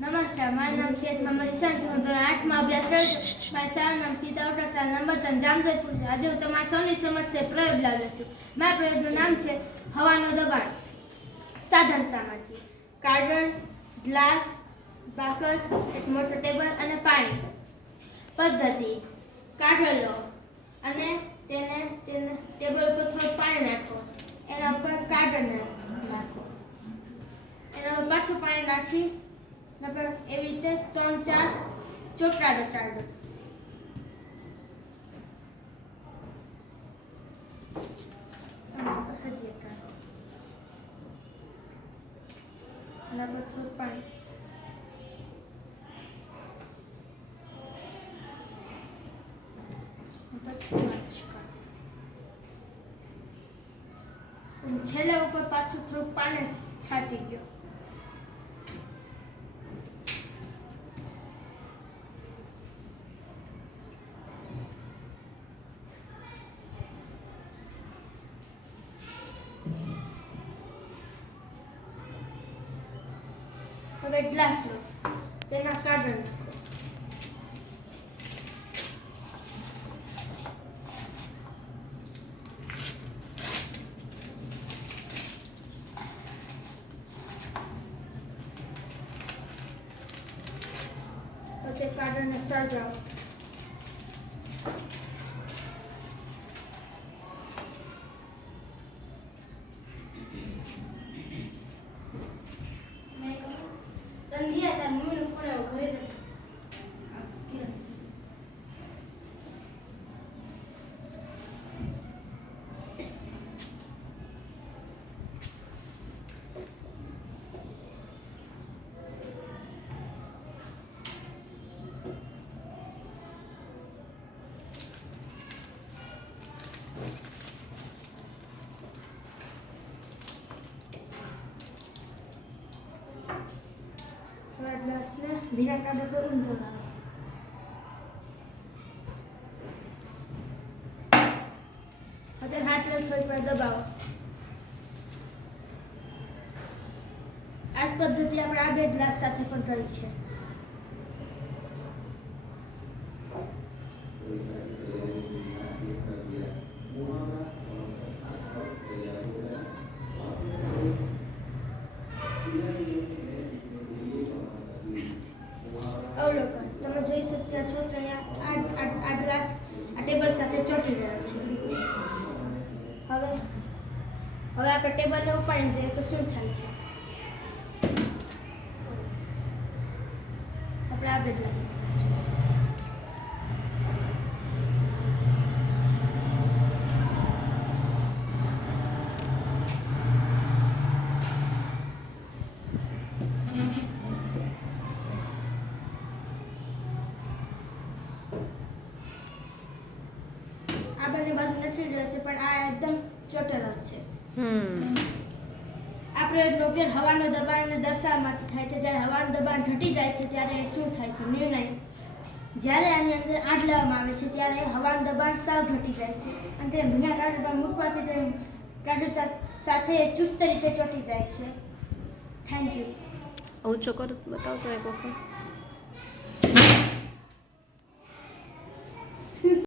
નમસ્કાર, મારું નામ છે મોહમ્મદ ઈશાન છે. હું ધોરણ 8 માં અભ્યાસ કરું છું. મારું શાળાનું નામ સીતાવટા શાળા નંબર 3 જામજોધપુર છે. આજે હું તમારા સૌની સમક્ષ પ્રયોગ લાવ્યો છું. મારા પ્રયોગનું નામ છે હવાનું દબાણ. સાધન સામગ્રી: કાગળ, ગ્લાસ, બાકસ, એક મોટો ટેબલ અને પાણી. પદ્ધતિ: કાગળ લો અને તેને ટેબલ પર થોડું પાણી નાખો, એના ઉપર કાગળ નાખો, એના પર પાછું પાણી નાખી એવી રીતે 3-4 ચોટલા રટાડો. એના પર થોડું પાણી. છેલ્લે ઉપર પાછું થોડું પાણી છાંટી દો. હવે ગ્લાસ લો, તેના કાગળ નાખો. પછી કાગળને સળગાવો. સંધ્યા તાર મમ્મીનો ફોન આવ્યો, ઘરે જતો. ગ્લાસને ભીના કાગળ પર ઊંધો લાવો. હવે હાથ લઈને થોડી વાર દબાવો. આ પદ્ધતિ આપણે આ બે ગ્લાસ સાથે પણ કરી છે. અવલોકન: તમે જોઈ શક્યા છો કે આ ગ્લાસ આ ટેબલ સાથે ચોંટી રહ્યો છે. હવે આપણે ટેબલને ઉપાડીને જોઈએ તો શું થાય છે. આપણે આ બે ગ્લાસ આ બંને બાજુ નટકી રહ્યો છે, પણ આ એકદમ ચોટેલો છે. આ પ્રયોગનો ઉપયોગ હવાનું દબાણને દર્શાવવા માટે થાય છે. જ્યારે હવાનું દબાણ ઘટી જાય છે ત્યારે શું થાય છે? નિર્ણય: જ્યારે આની અંદર આગ લેવામાં આવે છે ત્યારે હવાનું દબાણ સાવ ઘટી જાય છે અને તેને ભીના કાગળ પર મૂકવાથી તે કાગળ સાથે ચુસ્ત રીતે ચોંટી જાય છે. Thank you. ઊંચો કરો બતાવતો એક વખત.